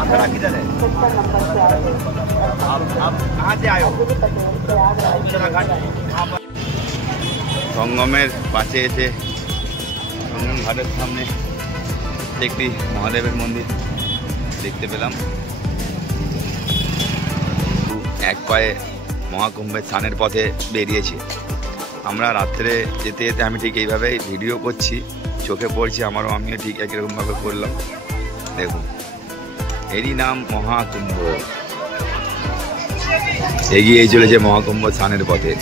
आपका किधर है? आप कहाँ से आए हो? संगमेर पाशे एसे संगम घाटेर सामने একটি মহাদেবের মন্দির দেখতে পেলাম। এক পায়ে মহাকুম্ভের স্নানের পথে বেরিয়েছি আমরা। রাত্রে যেতে যেতে আমি ঠিক এইভাবেই ভিডিও করছি, চোখে পড়ছি আমারও, আমিও ঠিক একইরকমভাবে করলাম। দেখুন, এরই নাম মহাকুম্ভ। এগিয়েই চলেছে মহাকুম্ভ স্নানের পথে।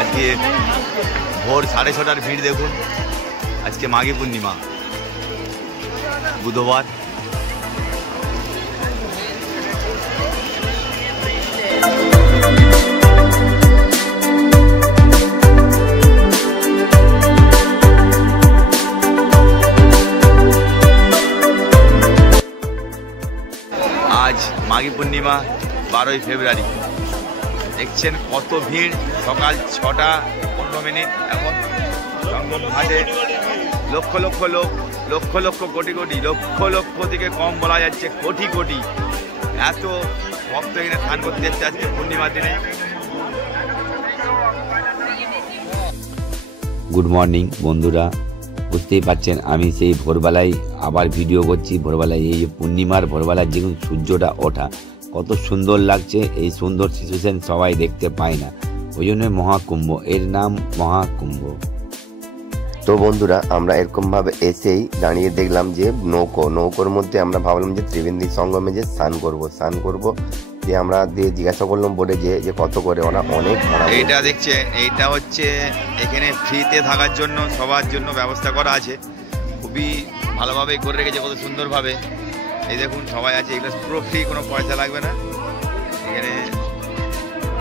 আজকে ভোর 6:30টার ভিড় দেখুন। আজকে মাঘী পূর্ণিমা, বুধবার। আজ মাঘী পূর্ণিমা 12ই ফেব্রুয়ারি। দেখছেন কত ভিড়। সকাল 6:15 এখন সঙ্গম ঘাটে লক্ষ লক্ষ লোক, লক্ষ লক্ষ কোটি কোটি, লক্ষ লক্ষ থেকে কম বলা যাচ্ছে কোটি কোটি এত ভক্ত এখানে স্নান করতে যাচ্ছে আজকে পূর্ণিমার দিনে। গুড মর্নিং বন্ধুরা, বুঝতেই পারছেন আমি সেই ভোরবেলায় আবার ভিডিও করছি। ভোরবেলায় এই পূর্ণিমার ভোরবেলায় যে সূর্যটা ওঠা কত সুন্দর লাগছে, এই সুন্দর সিচুয়েশন সবাই দেখতে পায় না, ওই জন্য মহাকুম্ভ, এর নাম মহাকুম্ভ। তো বন্ধুরা, আমরা এরকমভাবে এসেই দাঁড়িয়ে দেখলাম যে নৌকোর মধ্যে আমরা ভাবলাম যে ত্রিবেণী সঙ্গমে যে স্নান করবো যে আমরা দিয়ে জিজ্ঞাসা করলাম বোর্ডে যে কত করে, ওরা অনেক ভাড়া। এইটা দেখছেন, এইটা হচ্ছে এখানে ফ্রিতে থাকার জন্য সবার জন্য ব্যবস্থা করা আছে, খুবই ভালোভাবেই করে রেখেছে, কত সুন্দরভাবে। এই দেখুন সবাই আছে, এগুলো পুরো ফ্রি, কোনো পয়সা লাগবে না। এখানে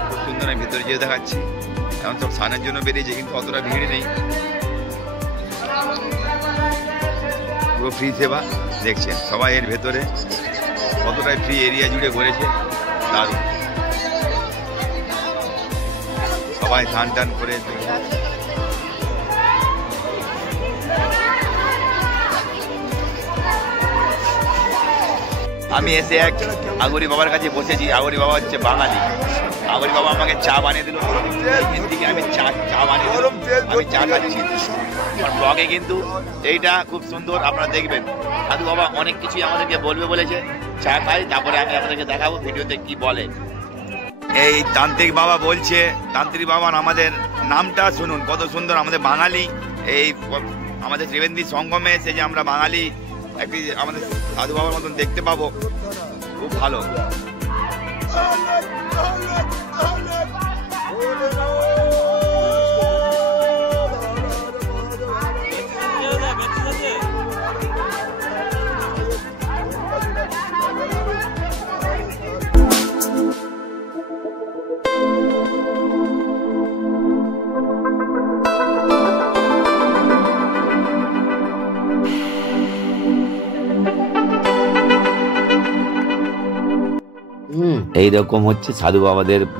খুব সুন্দর, আমি ভেতরে যেয়ে দেখাচ্ছি। এখন সব স্নানের জন্য বেরিয়েছে, কিন্তু অতটা ভিড় নেই, পুরো ফ্রি সেবা। দেখছেন সবাই এর ভেতরে কতটাই ফ্রি এরিয়া জুড়ে ঘুরেছে, দারুণ। সবাই স্নান টান করে আমি এসে এক আগরি বাবার কাছে বসেছি। আগরি বাবা হচ্ছে বাঙালি। আগরি বাবা আমাকে চা বানিয়ে দিল, থেকে আমি চা বানিয়ে দিল, আমি চা খাচ্ছি। আমার ব্লগে কিন্তু এইটা খুব সুন্দর, আপনারা দেখবেন। সাধু বাবা অনেক কিছুই আমাদেরকে বলবে বলেছে, চা খাই, তারপরে আমি আপনাদেরকে দেখাবো ভিডিওতে কি বলে। এই তান্ত্রিক বাবা বলছে, তান্ত্রিক বাবা আমাদের নামটা শুনুন, কত সুন্দর। আমাদের বাঙালি, এই আমাদের ত্রিবেণী সঙ্গমে এসে যে আমরা বাঙালি একটি আমাদের সাধু বাবার মতন দেখতে পাবো, খুব ভালো। এইরকম হচ্ছে সাধু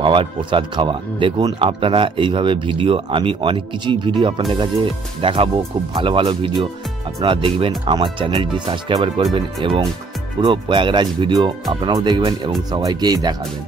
বাবার প্রসাদ খাওয়া। দেখুন আপনারা এইভাবে ভিডিও, আমি অনেক কিছুই ভিডিও আপনাদের কাছে দেখাবো, খুব ভালো ভালো ভিডিও আপনারা দেখবেন। আমার চ্যানেলটি সাবস্ক্রাইব করবেন এবং পুরো প্রয়াগরাজ ভিডিও আপনারাও দেখবেন এবং সবাইকেই দেখাবেন।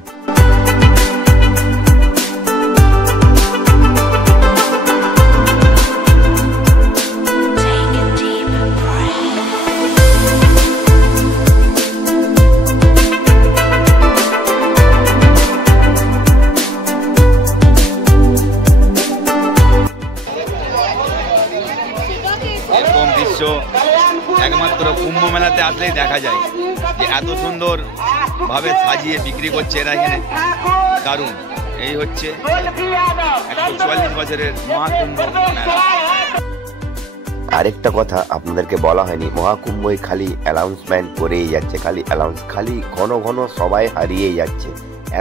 একমাত্র কুম্ভ মেলাতে আসলেই দেখা যায় যে এত সুন্দর ভাবে সাজিয়ে বিক্রি করছে এরা এখানে, দারুণ। এই হচ্ছে 144 বছরের মহাকুম্ভ মেলা। আরেকটা কথা আপনাদেরকে বলা হয়নি, মহাকুম্ভই খালি অ্যানাউন্সমেন্ট করেই যাচ্ছে, খালি ঘন ঘন সবাই হারিয়ে যাচ্ছে,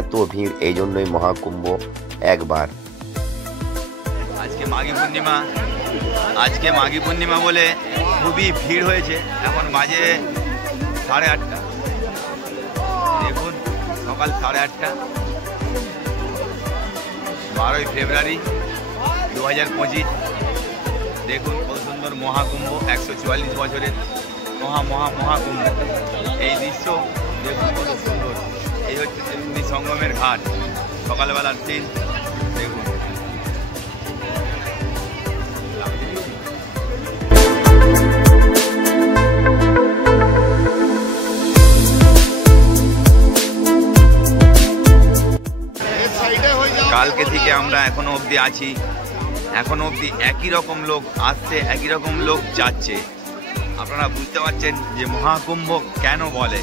এত ভিড়। এই জন্যই মহাকুম্ভ একবার। আজকে মাঘী পূর্ণিমা বলে খুবই ভিড় হয়েছে। এখন বাজে 8:30। দেখুন সকাল 8:30, 12ই ফেব্রুয়ারি 2025। দেখুন কত সুন্দর মহাকুম্ভ, 144 বছরের মহাকুম্ভ। এই দৃশ্য দেখুন কত সুন্দর। এই হচ্ছে ত্রিবেণী সঙ্গমের ঘাট, সকালবেলার দিন দেখুন। কালকে থেকে আমরা এখনো অবধি আছি, এখনো অবধি একই রকম লোক আসছে, একই রকম লোক যাচ্ছে। আপনারা বুঝতে পারছেন যে মহাকুম্ভ কেন বলে।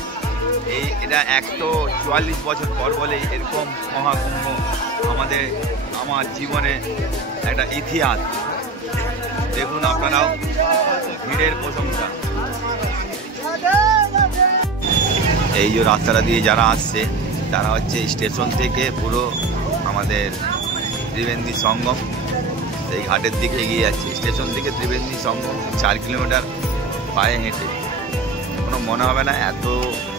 এটা 144 বছর পর বলে এরকম মহাকুম্ভ আমার জীবনে একটা ইতিহাস। দেখুন আপনারাও ভিড়ের প্রশংসা। এই যে রাস্তাটা দিয়ে যারা আসছে তারা হচ্ছে স্টেশন থেকে পুরো আমাদের ত্রিবেণী সঙ্গম সেই ঘাটের দিকে এগিয়ে যাচ্ছে। স্টেশন থেকে ত্রিবেণী সঙ্গম 4 কিলোমিটার পায়ে হেঁটে। কোনো মনে হবে না এত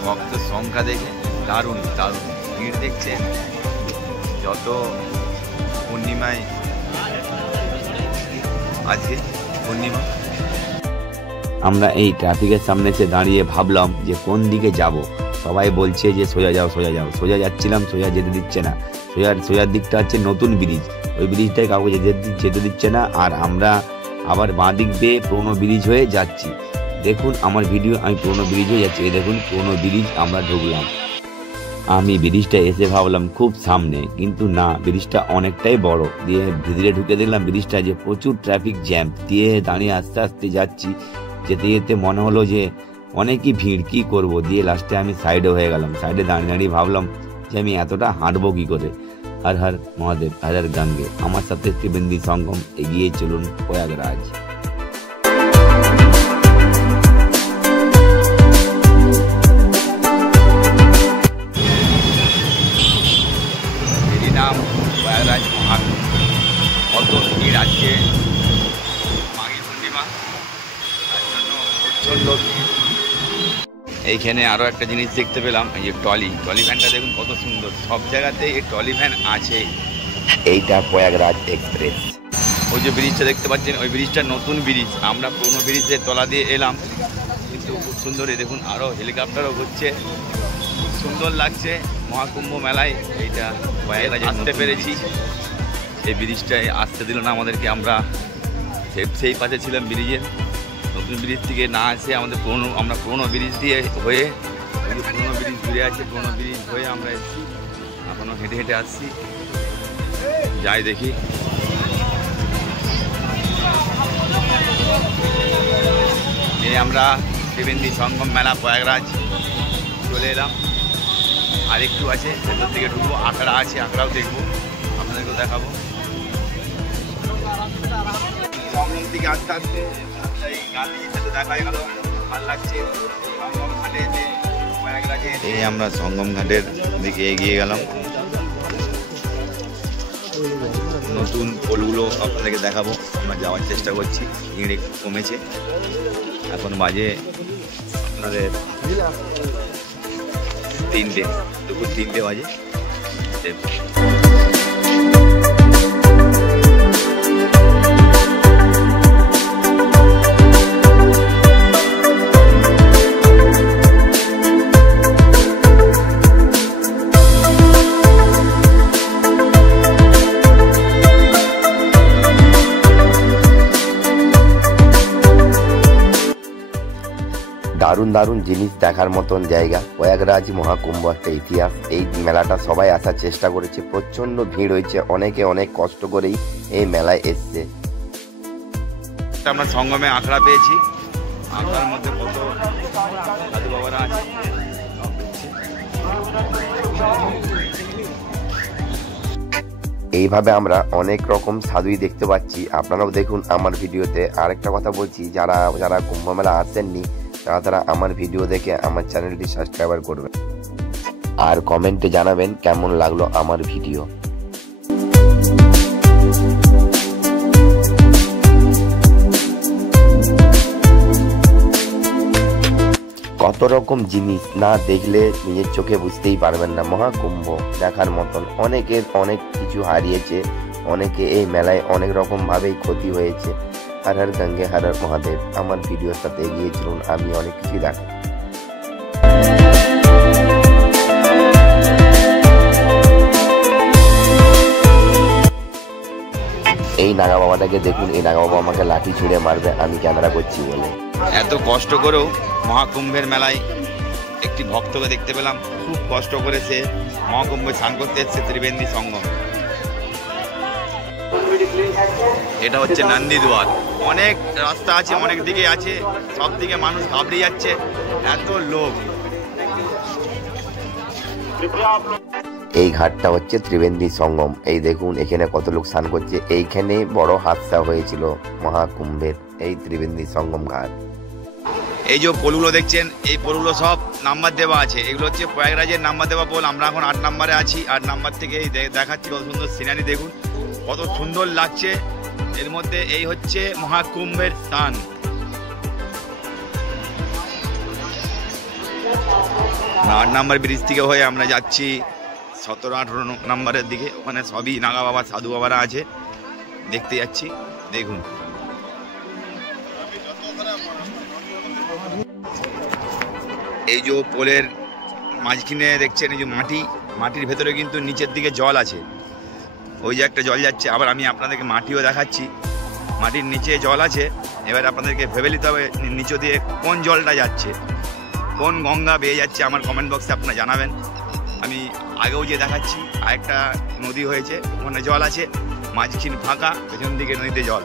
ভক্তের সংখ্যা দেখে। দারুণ দারুণ ভিড় দেখছেন। যত পূর্ণিমায় আজকে পূর্ণিমা। আমরা এই ট্রাফিকের সামনে এসে দাঁড়িয়ে ভাবলাম যে কোন দিকে যাব। সবাই বলছে যে সোজা যাও সোজা যাও। সোজা যাচ্ছিলাম, সোজা যেতে দিচ্ছে না। সোজার দিকটা হচ্ছে নতুন ব্রিজ, ওই ব্রিজটাই কাউকে যেতে দিচ্ছে না। আর আমরা আবার বাঁ দিক দিয়ে পুরোনো ব্রিজ হয়ে যাচ্ছি। দেখুন আমার ভিডিও, আমি পুরোনো ব্রিজ হয়ে যাচ্ছি। এই দেখুন পুরোনো ব্রিজ আমরা ঢুকলাম। আমি ব্রিজটা এসে ভাবলাম খুব সামনে, কিন্তু না, ব্রিজটা অনেকটাই বড়। দিয়ে ভিতরে ঢুকে দেখলাম ব্রিজটা যে প্রচুর ট্রাফিক জ্যাম। দিয়ে দাঁড়িয়ে আস্তে আস্তে যাচ্ছি। যেতে যেতে মনে হলো যে অনেকই ভিড়, কি করব। দিয়ে লাস্টে আমি সাইডে হয়ে গেলাম। সাইডে দাঁড়িয়ে ভাবলাম যে আমি এতটা হাঁটবো কি করে। হর হর মহাদেব, হাজার গঙ্গে। আমার সাথে ত্রিবেণী সঙ্গম, এগিয়ে চলুন প্রয়াগরাজ। নাম প্রয়াগরাজ মহাকুম্ভ। কত ভিড় আজকে মাঘী পূর্ণিমা, তার জন্য প্রচণ্ড ভিড়। এইখানে আরও একটা জিনিস দেখতে পেলাম, এই যে ট্রলি ভ্যানটা দেখুন কত সুন্দর। সব জায়গাতে এই ট্রলি ভ্যান আছে। এইটা প্রয়াগরাজ এক্সপ্রেস। ওই যে ব্রিজটা দেখতে পাচ্ছেন, ওই ব্রিজটা নতুন ব্রিজ। আমরা পুরোনো ব্রিজের তলা দিয়ে এলাম, কিন্তু খুব সুন্দর। এই দেখুন আরও হেলিকপ্টারও ঘুরছে, খুব সুন্দর লাগছে। মহাকুম্ভ মেলায় এইটা প্রয়াগরাজে আসতে পেরেছি। এই ব্রিজটায় আসতে দিল না আমাদেরকে। আমরা সেই পাশে ছিলাম ব্রিজের। নতুন ব্রিজ থেকে না আসে আমরা পুরোনো ব্রিজ দিয়ে হয়ে, পুরোনো ব্রিজ ঘুরে আছে, পুরোনো ব্রিজ হয়ে আমরা এসেছি। এখনও হেঁটে হেঁটে আসছি। যাই দেখি। এই আমরা ত্রিবেণী সঙ্গম মেলা প্রয়াগরাজ চলে এলাম। আর একটু আছে, ভেতর দিকে ঢুকবো। আখড়া আছে, আখড়াও দেখবো, আপনাদেরকেও দেখাবো। সঙ্গম দিকে আস্তে আস্তে গান্ধীজির সাথে দেখা গেল, ভালো লাগছে। এই আমরা সঙ্গম ঘাটের দিকে এগিয়ে গেলাম। নতুন পোলগুলো আপনাদেরকে দেখাবো। আমরা যাওয়ার চেষ্টা করছি। ভিড় একটু কমেছে। এখন বাজে আপনাদের 3টে, দুপুর 3টে বাজে। দারুণ দারুণ জিনিস দেখার মতন জায়গা। প্রয়াগরাজ মহাকুম্ভ একটা ইতিহাস। এই মেলাটা সবাই আসার চেষ্টা করেছে, প্রচন্ড ভিড় হয়েছে। অনেকে অনেক কষ্ট করেই এই মেলায় এসছে। আমরা সঙ্গমে আখড়া পেয়েছি। আখড়ার মধ্যে কত সাধু বাবারা আছে। এইভাবে আমরা অনেক রকম সাধুই দেখতে পাচ্ছি। আপনারাও দেখুন আমার ভিডিওতে। আরেকটা কথা বলছি, যারা কুম্ভ মেলা আসেননি তারা আমার ভিডিও দেখে আমার চ্যানেলটি সাবস্ক্রাইব করবেন। আর কমেন্টে জানাবেন কেমন লাগলো আমার ভিডিও। কত রকম জিনিস না দেখলে নিজের চোখে বুঝতেই পারবেন না। মহাকুম্ভ দেখার মতন অনেক কিছু হারিয়েছে, অনেকে এই মেলায় অনেক রকম ভাবেই ক্ষতি হয়েছে। হর হর গঙ্গে হর হর মহাদেব। আমার ভিডিওর সাথে এগিয়ে চলুন, আমি অনেক কিছু দেখাবো। এই নাগা বাবাটাকে দেখুন, এই নাগা বাবা আমাকে লাঠি ছুঁড়ে মারবে আমি ক্যামেরা করছি বলে। এত কষ্ট করেও মহাকুম্ভের মেলায় একটি ভক্তকে দেখতে পেলাম, খুব কষ্ট করে সে মহাকুম্ভে স্নান করতে এসেছে ত্রিবেণী সঙ্গম। এটা হচ্ছে নন্দীদুয়ার। অনেক রাস্তা আছে, অনেক দিকে আছে, সব দিকে মানুষ ঘাবড়ে যাচ্ছে, এত লোক। এই ঘাটটা হচ্ছে ত্রিবেণী সঙ্গম। এই দেখুন এখানে কত লোক স্নান করছে। এইখানে বড় হাদসা হয়েছিল মহাকুম্ভের, এই ত্রিবেণী সঙ্গম ঘাট। এই যে পোলগুলো দেখছেন, এই পোলগুলো সব নাম্বার দেওয়া আছে। এগুলো হচ্ছে প্রয়াগরাজের নাম্বার দেওয়া পোল। আমরা এখন 8 নম্বরে আছি। 8 নম্বর থেকে এই দেখাচ্ছি কত সুন্দর সিনারি, দেখুন কত সুন্দর লাগছে। এর মধ্যে এই হচ্ছে মহাকুম্ভের স্থান। 8 নম্বর ব্রিজ থেকে হয়ে আমরা যাচ্ছি 17-18 নম্বরের দিকে। ওখানে সবই নাগা বাবা সাধু বাবারা আছে, দেখতে যাচ্ছি। দেখুন এই যে পোলের মাঝখানে দেখছেন এই যে মাটির ভেতরে কিন্তু নিচের দিকে জল আছে। ওই যে একটা জল যাচ্ছে। আবার আমি আপনাদেরকে মাটিও দেখাচ্ছি, মাটির নিচে জল আছে। এবার আপনাদেরকে ভেবে নিতে হবে নিচে দিয়ে কোন জলটা যাচ্ছে, কোন গঙ্গা বেয়ে যাচ্ছে। আমার কমেন্ট বক্সে আপনারা জানাবেন। আমি আগেও যে দেখাচ্ছি আরেকটা নদী হয়েছে, ওখানে জল আছে, মাঝখান ফাঁকা, পেছন দিকে নদীতে জল।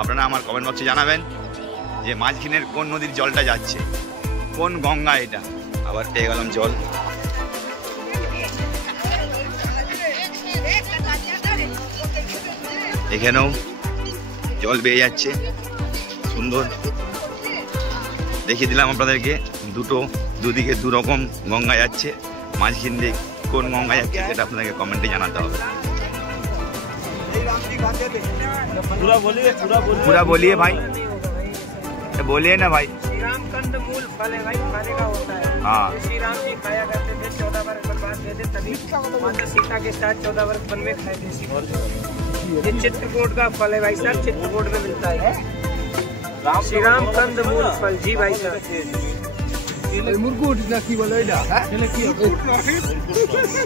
আপনারা আমার কমেন্ট বক্সে জানাবেন যে মাঝখানের কোন নদীর জলটা যাচ্ছে, কোন গঙ্গা এটা। আবার পেয়ে গেলাম জল। এখানেও জল বেয়ে যাচ্ছে, সুন্দর দেখিয়ে দিলাম আপনাদেরকে। দুদিকে দুরকম গঙ্গা যাচ্ছে, মাঝখান দিয়ে কোন গঙ্গা যাচ্ছে সেটা আপনাদেরকে কমেন্টে জানাতে হবে। पूरा बोलिए भाई, बोलिए ना भाई। श्री राम कंद मूल फल है भाई, खाने का होता है। हाँ। श्री राम जी खाया करते थे, 14 वर्ष वनवास गए थे, तभी माता सीता के साथ 14 वर्ष वन में खाए थे। ये चित्रकूट का फल है भाई साहब, चित्रकूट में मिलता है। श्री राम कंद मूल फल जी भाई साहब।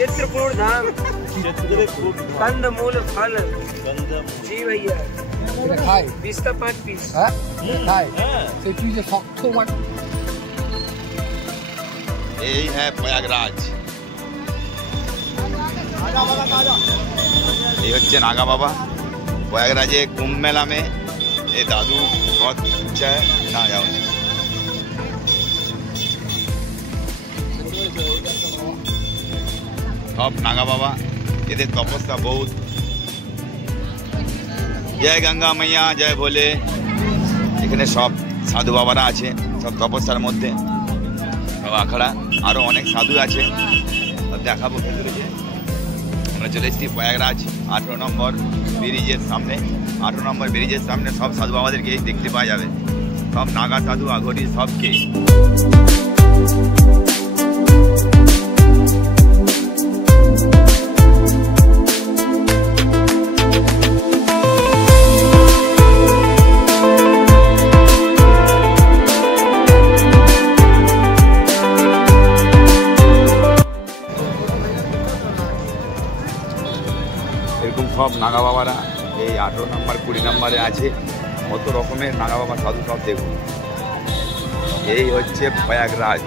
चित्रकूट धाम कंद मूल फल जी भैया। 20 का 5 पीस। यही है प्रयागराज। ये হচ্ছে नागा बाबा। प्रयागराजे कुंभ मेला में ये दादू बहुत अच्छा है ना, जाओ। सब नागा बाबा, এদের তপস্যা বহুত। জয় গঙ্গা মাইয়া, জয় ভোলে। এখানে সব সাধু বাবারা আছে, সব তপস্যার মধ্যে সব আখড়া। আরও অনেক সাধু আছে, দেখাবো ভেতরে। যে আমরা চলে এসেছি প্রয়াগরাজ 18 নম্বর ব্রিজের সামনে। 18 নম্বর ব্রিজের সামনে সব সাধু বাবাদেরকে দেখতে পাওয়া যাবে, সব নাগা সাধু আঘরি সবকে। এরকম সব নাগা বাবারা এই 18 নম্বর 20 নম্বরে আছে। কত রকমের নাগা বাবা সাধু সব দেখুন। এই হচ্ছে প্রয়াগরাজ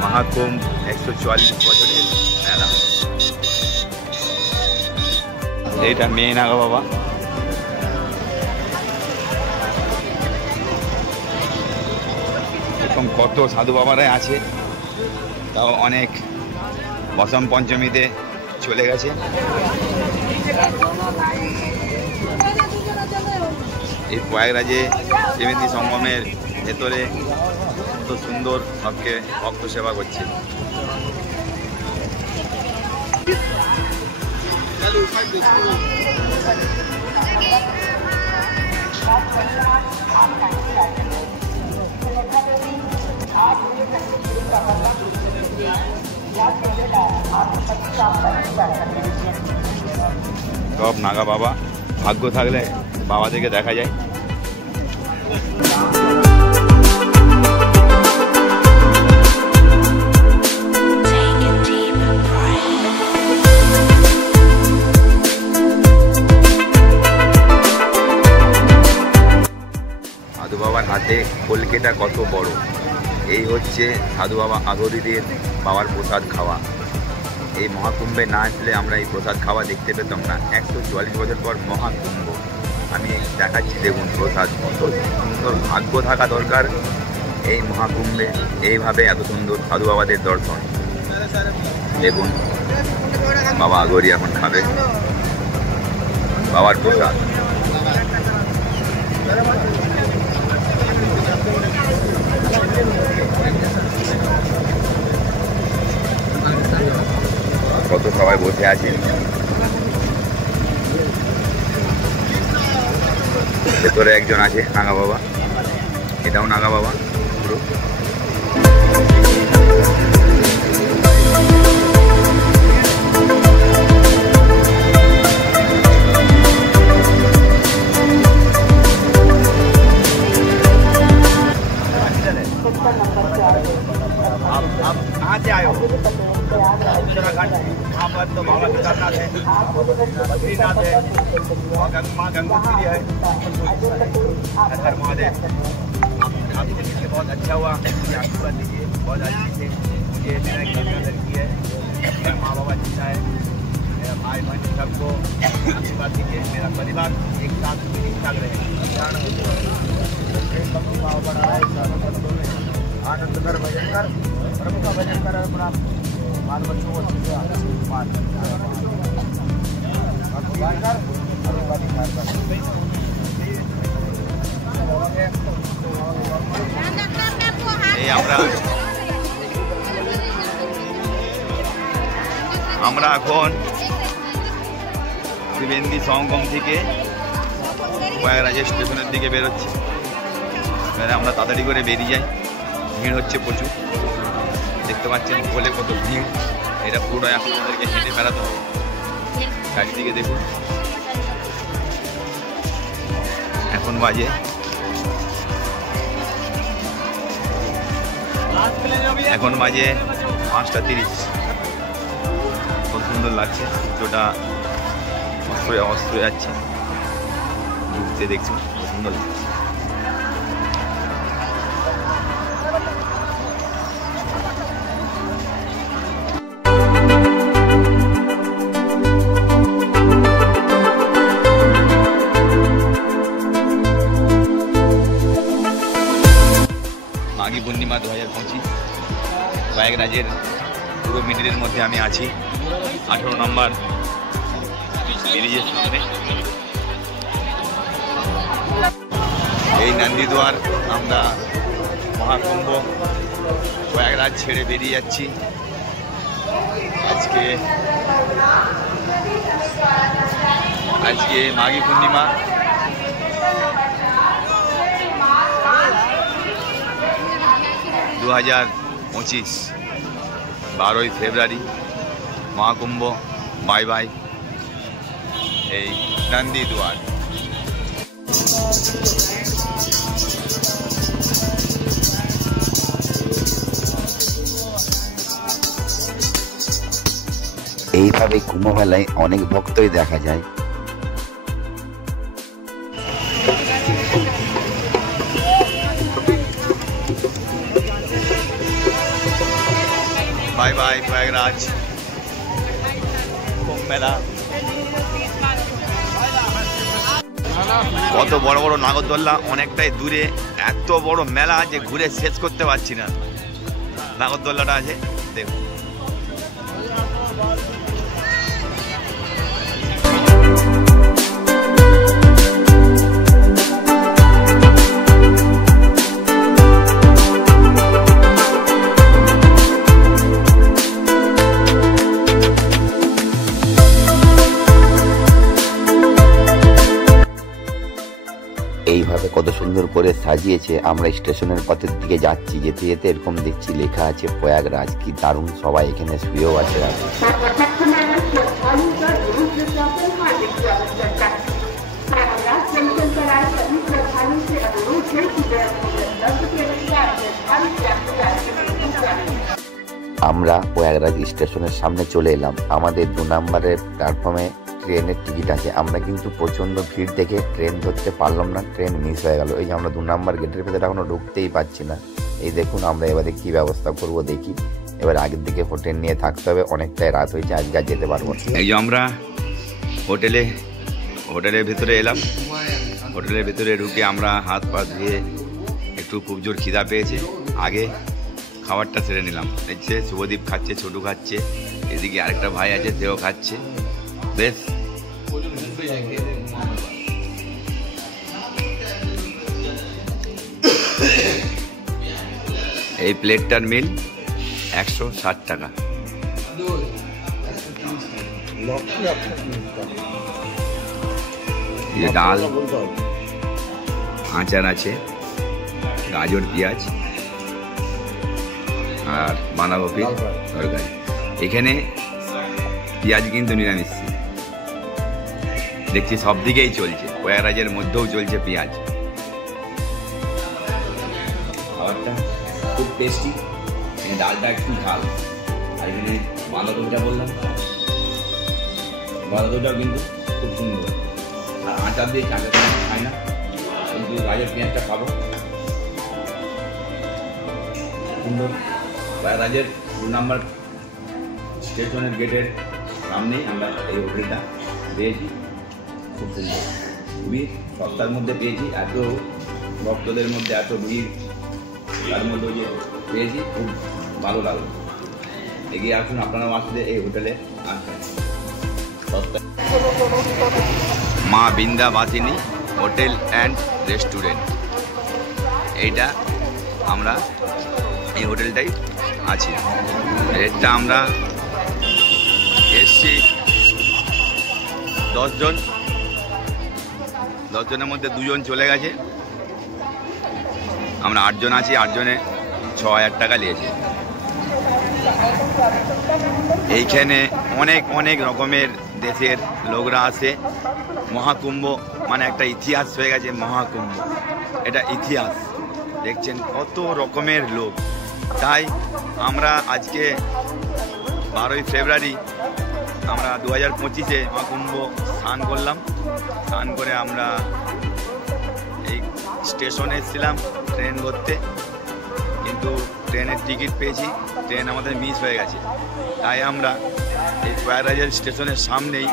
মহাকুম্ভ 144 বছরের মেলা। এইটা মেয়ে নাগা বাবা। এরকম কত সাধু বাবারাই আছে, তাও অনেক বসন্ত পঞ্চমীতে চলে গেছে। এই প্রয়াগরাজে ত্রিবেণী সঙ্গমের ভেতরে কত সুন্দর সবকে ভক্ত সেবা করছে। সব নাগা বাবা, ভাগ্য থাকলে বাবাদেরকে দেখা যায়। সাধু বাবার হাতে কলকেটা কত বড়। এই হচ্ছে সাধু বাবা আগরীদের বাবার প্রসাদ খাওয়া। এই মহাকুম্ভে না আসলে আমরা এই প্রসাদ খাওয়া দেখতে পেতাম না। 144 বছর পর মহাকুম্ভ আমি দেখাচ্ছি, দেখুন প্রসাদ কত সুন্দর। ভাগ্য থাকা দরকার এই মহাকুম্ভে এইভাবে এত সুন্দর সাধু বাবাদের দর্শন। দেখুন বাবা আগরী এখন খাবে বাবার প্রসাদ। কত সবাই বসে আছে, ভেতরে একজন আছে নাগা বাবা, এটাও নাগা বাবা পুরো। आप कहाँ से आए हो? उत्तराखंड। वहाँ पर तो बाबा केदारनाथ है, बद्रीनाथ है, और माँ गंगोत्री है, हर महादेव। आपसे मिलकर बहुत अच्छा हुआ। मुझे आशीर्वाद दीजिए बहुत अच्छे से। मुझे मेरा एक लड़की है, मेरा माँ बाबा जीता है, मेरा भाई बहन सबको आशीर्वाद दीजिए। मेरा परिवार एक साथ ठीक ठाक रहे। आनंद कर भजन कर, प्रभु का भजन कर, अपना बाल बच्चों को আমরা এখন ত্রিবেন্দী সঙ্গম থেকে প্রয়াগরাজ স্টেশনের দিকে বেরোচ্ছি। এবারে আমরা তাড়াতাড়ি করে বেরিয়ে যাই। ভিড় হচ্ছে প্রচুর, দেখতে পাচ্ছেন বলে কত ভিড়। এটা পুরো এখন আমাদেরকে হেঁটে বেড়াতে হবে। চারিদিকে দেখুন, এখন বাজে 5:30। খুব সুন্দর লাগছে, সূর্যটা অস্ত যাচ্ছে, ঘুরতে দেখছি খুব সুন্দর লাগছে। মাঘী পূর্ণিমা 2025 প্রয়াগরাজের পুরো মিডিলের মধ্যে আমি আছি, 18 নম্বর ব্রিজের সামনে। এই নন্দীদুয়ার আমরা মহাকুম্ভ প্রয়াগরাজ ছেড়ে বেরিয়ে যাচ্ছি। আজকে মাঘী পূর্ণিমা। (2025) 12ই ফেব্রুয়ারি মহাকুম্ভ। বাই বাই এই নন্দীদুয়ার। এইভাবে কুম্ভ মেলায় অনেক ভক্তই দেখা যায়। বাই বাই প্রয়াগরাজ কুম্ভ মেলা। কত বড় বড় নাগরদোল্লা, অনেকটাই দূরে। এত বড় মেলা যে ঘুরে শেষ করতে পারছি না। নাগরদোল্লাটা আছে দেখুন। এইভাবে কত সুন্দর করে সাজিয়েছে। আমরা স্টেশনের পথের দিকে যাচ্ছি, যেতে যেতে এরকম দেখছি লেখা আছে প্রয়াগরাজ। কি দারুণ, সবাই এখানে শুয়েও আছে। আমরা প্রয়াগরাজ স্টেশনের সামনে চলে এলাম। আমাদের 2 নম্বরের প্ল্যাটফর্মে ট্রেনের টিকিট আছে। আমরা কিন্তু প্রচণ্ড ভিড় দেখে ট্রেন ধরতে পারলাম না, ট্রেন মিস হয়ে গেল। এই যে আমরা 2 নম্বর গেটের ভেতরে এখনো ঢুকতেই পারছি না। এই দেখুন, আমরা এবারে কি ব্যবস্থা করব দেখি। এবার আগের দিকে হোটেল নিয়ে থাকতে হবে, অনেকটাই রাত হয়েছে, আজকে আর যেতে পারবো না। এই যে আমরা হোটেলের ভিতরে এলাম। হোটেলের ভিতরে ঢুকে আমরা হাত পা ধুয়ে একটু খুব জোর খিদা পেয়েছে, আগে খাবারটা সেরে নিলাম। দেখছে শুভদীপ খাচ্ছে, ছোটু খাচ্ছে, এদিকে আরেকটা ভাই আছে সেও খাচ্ছে। বেশ এই প্লেটটার মিল 160 টাকা। ডাল, আচার আছে, গাজর, পেঁয়াজ আর বাঁধাকপি তরকারি। এখানে পেঁয়াজ কিন্তু নিরামিষ দেখছি, সব দিকেই চলছে। প্রয়াগরাজের মধ্যেও চলছে পেঁয়াজ। খাবারটা খুব টেস্টি, ডালটা একটু ঝাল। আর এখানে বাঁধাকপিটা বললাম, বাঁধাকপিটাও কিন্তু খুব সুন্দর। আর আচার দিয়ে চাটা খাই না, কিন্তু গাজর পেঁয়াজটা খাবো সুন্দর। প্রয়াগরাজের 2 নম্বর স্টেশনের গেটের সামনেই আমরা এই হোটেলটা পেয়েছি। খুব সুন্দর, খুবই সস্তার মধ্যে পেয়েছি। এত ভক্তদের মধ্যে এত ভিড়, তার মধ্যে যে পেয়েছি, খুব ভালো লাগলো। এগিয়ে আসুন আপনারাও আসলে এই হোটেলে আসবেন। মা বৃন্দাবাসিনী হোটেল অ্যান্ড রেস্টুরেন্ট, এইটা আমরা এই হোটেলটাই আছি। রেটটা আমরা এসছি 10 জন, 10 জনের মধ্যে 2 জন চলে গেছে। আমরা 8 জন আছি, 8 জনে 6000 টাকা নিয়েছি। এইখানে অনেক রকমের দেশের লোকরা আসে। মহাকুম্ভ মানে একটা ইতিহাস হয়ে গেছে। মহাকুম্ভ এটা ইতিহাস, দেখছেন কত রকমের লোক। তাই আমরা আজকে 12ই ফেব্রুয়ারি আমরা 2025-এ মহাকুম্ভ স্নান করলাম। স্নান করে আমরা এই স্টেশনে এসেছিলাম ট্রেন ধরতে, কিন্তু ট্রেনের টিকিট পেয়েছি, ট্রেন আমাদের মিস হয়ে গেছে। তাই আমরা এই প্রয়াগরাজের স্টেশনের সামনেই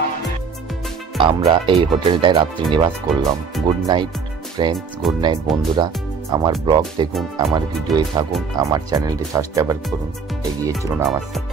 আমরা এই হোটেলটায় রাত্রি নিবাস করলাম। Good night friends, good night বন্ধুরা। আমার ব্লগ দেখুন, আমার ভিডিওয়ে থাকুন, আমার চ্যানেলটি সাবস্ক্রাইব করুন, এগিয়ে চলুন আমার সাথে।